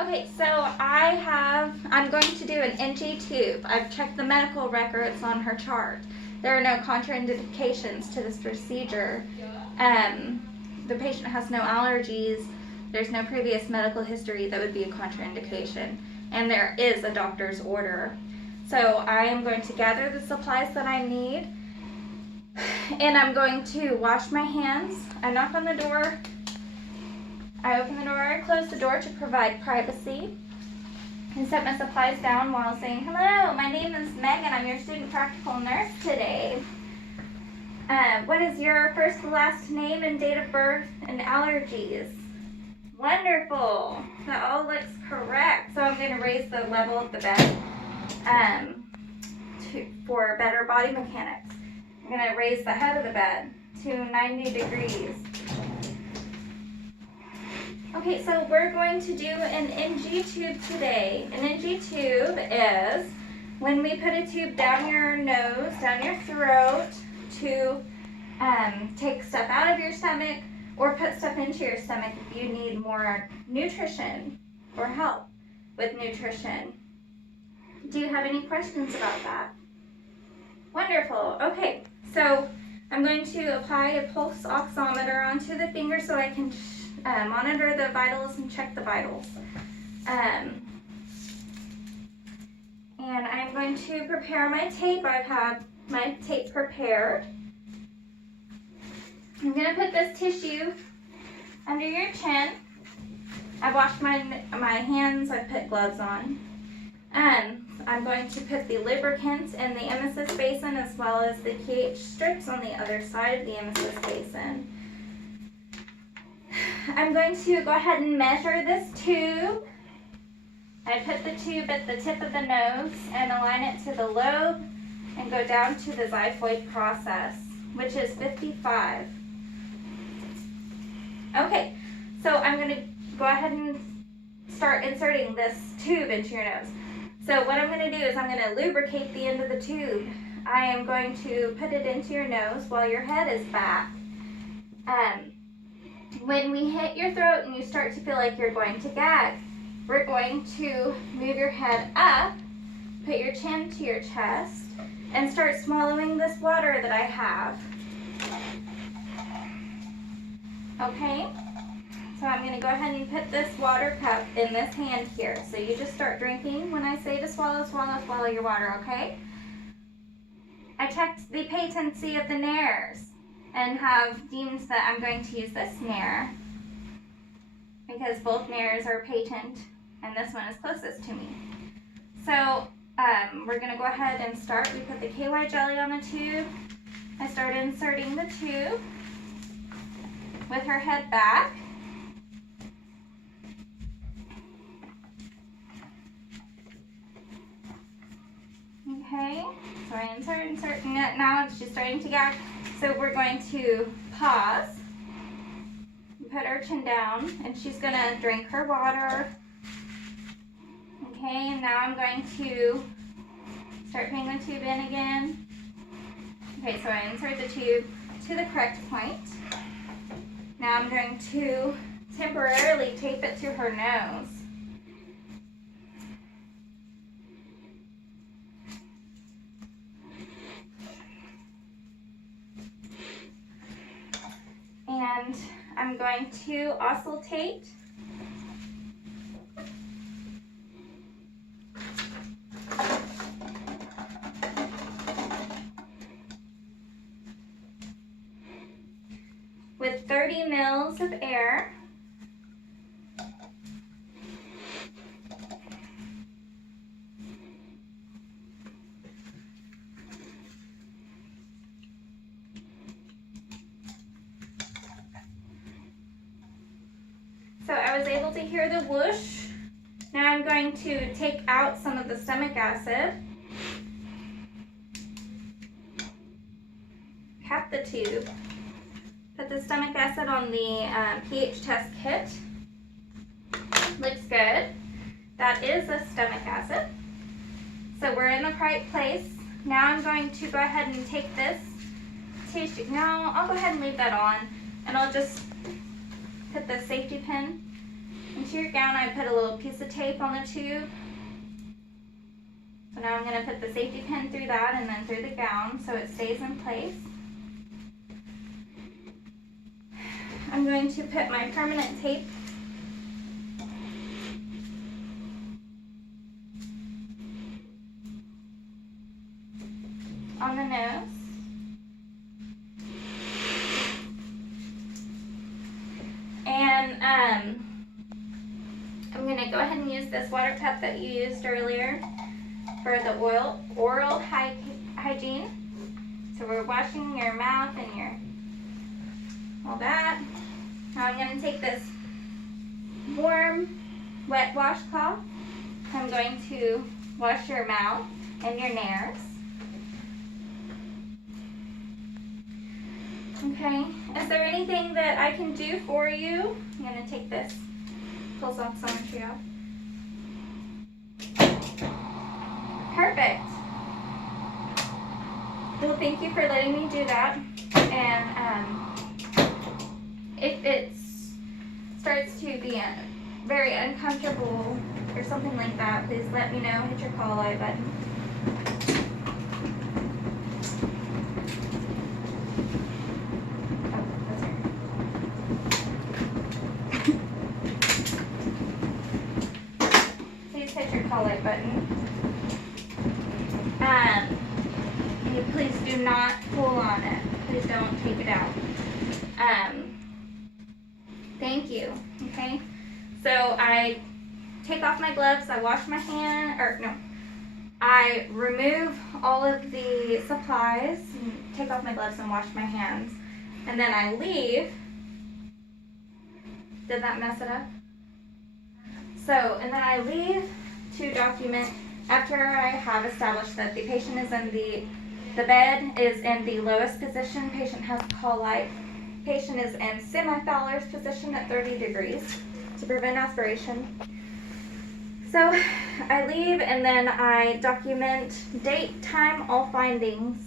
Okay, so I'm going to do an NG tube. I've checked the medical records on her chart. There are no contraindications to this procedure. The patient has no allergies. There's no previous medical history that would be a contraindication. And there is a doctor's order. So I am going to gather the supplies that I need. And I'm going to wash my hands. I knock on the door. I open the door, I close the door to provide privacy, and set my supplies down while saying, hello, my name is Megan, I'm your student practical nurse today. What is your first and last name and date of birth and allergies? Wonderful, that all looks correct. So I'm going to raise the level of the bed for better body mechanics. I'm going to raise the head of the bed to 90 degrees. Okay, so we're going to do an NG tube today. An NG tube is when we put a tube down your nose, down your throat to take stuff out of your stomach or put stuff into your stomach if you need more nutrition or help with nutrition. Do you have any questions about that? Wonderful. Okay, so I'm going to apply a pulse oximeter onto the finger so I can monitor the vitals and check the vitals. And I'm going to prepare my tape. I've had my tape prepared. I'm going to put this tissue under your chin. I washed my hands. I put gloves on. I'm going to put the lubricants in the emesis basin as well as the pH strips on the other side of the emesis basin. I'm going to go ahead and measure this tube. I put the tube at the tip of the nose and align it to the lobe and go down to the xiphoid process, which is 55. Okay, so I'm going to go ahead and start inserting this tube into your nose. So what I'm going to do is I'm going to lubricate the end of the tube. I am going to put it into your nose while your head is back. When we hit your throat and you start to feel like you're going to gag, we're going to move your head up, put your chin to your chest, and start swallowing this water that I have. Okay? So I'm going to go ahead and put this water cup in this hand here. So you just start drinking. When I say to swallow, swallow, swallow your water, okay? I checked the patency of the nares and have deemed that I'm going to use this nair because both nairs are patent and this one is closest to me. So we're going to go ahead and start. We put the KY jelly on the tube. I start inserting the tube with her head back. Okay, so I insert, and now she's starting to gag. So we're going to pause, put her chin down, and she's going to drink her water. Okay, and now I'm going to start putting the tube in again. Okay, so I insert the tube to the correct point. Now I'm going to temporarily tape it to her nose. And I'm going to oscillate. With 30 mils of air. So I was able to hear the whoosh. Now I'm going to take out some of the stomach acid. Cap the tube. Put the stomach acid on the pH test kit. Looks good. That is a stomach acid. So we're in the right place. Now I'm going to go ahead and take this tissue. No, I'll go ahead and leave that on, and I'll just put the safety pin Into your gown, I put a little piece of tape on the tube. So now I'm going to put the safety pin through that and then through the gown so it stays in place. I'm going to put my permanent tape on the nose. And I'm going to go ahead and use this water cup that you used earlier for the oral hygiene. So we're washing your mouth and your all that. Now I'm going to take this warm, wet washcloth. I'm going to wash your mouth and your nares. Okay, is there anything that I can do for you? I'm going to take this pulse oximetry off. Perfect. Well, thank you for letting me do that. And if it starts to be very uncomfortable or something like that, please let me know. Hit your call light button. Please hit your call light button. Please do not pull on it. Please don't take it out. Thank you. Okay. So I take off my gloves. I wash my hand, I remove all of the supplies, and take off my gloves and wash my hands, and then I leave. Did that mess it up? And then I leave to document after I have established that the patient is in the bed is in the lowest position. Patient has call light. Patient is in semi-Fowler's position at 30 degrees to prevent aspiration. So I leave and then I document date, time, all findings,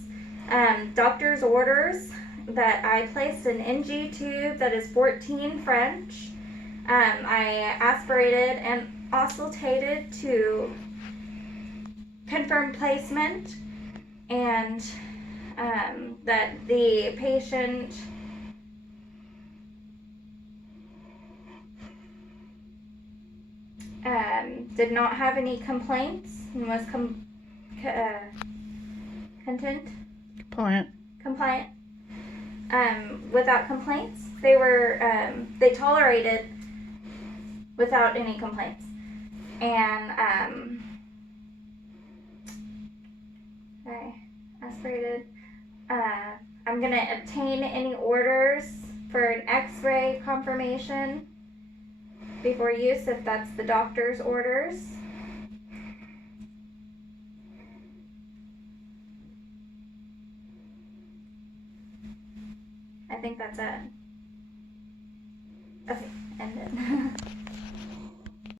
doctor's orders that I placed an NG tube that is 14 French. I aspirated and auscultated to confirm placement, and that the patient did not have any complaints and was compliant without complaints. They were they tolerated without any complaints, and I aspirated. I'm going to obtain any orders for an x-ray confirmation before use if that's the doctor's orders. I think that's it. Okay, end it.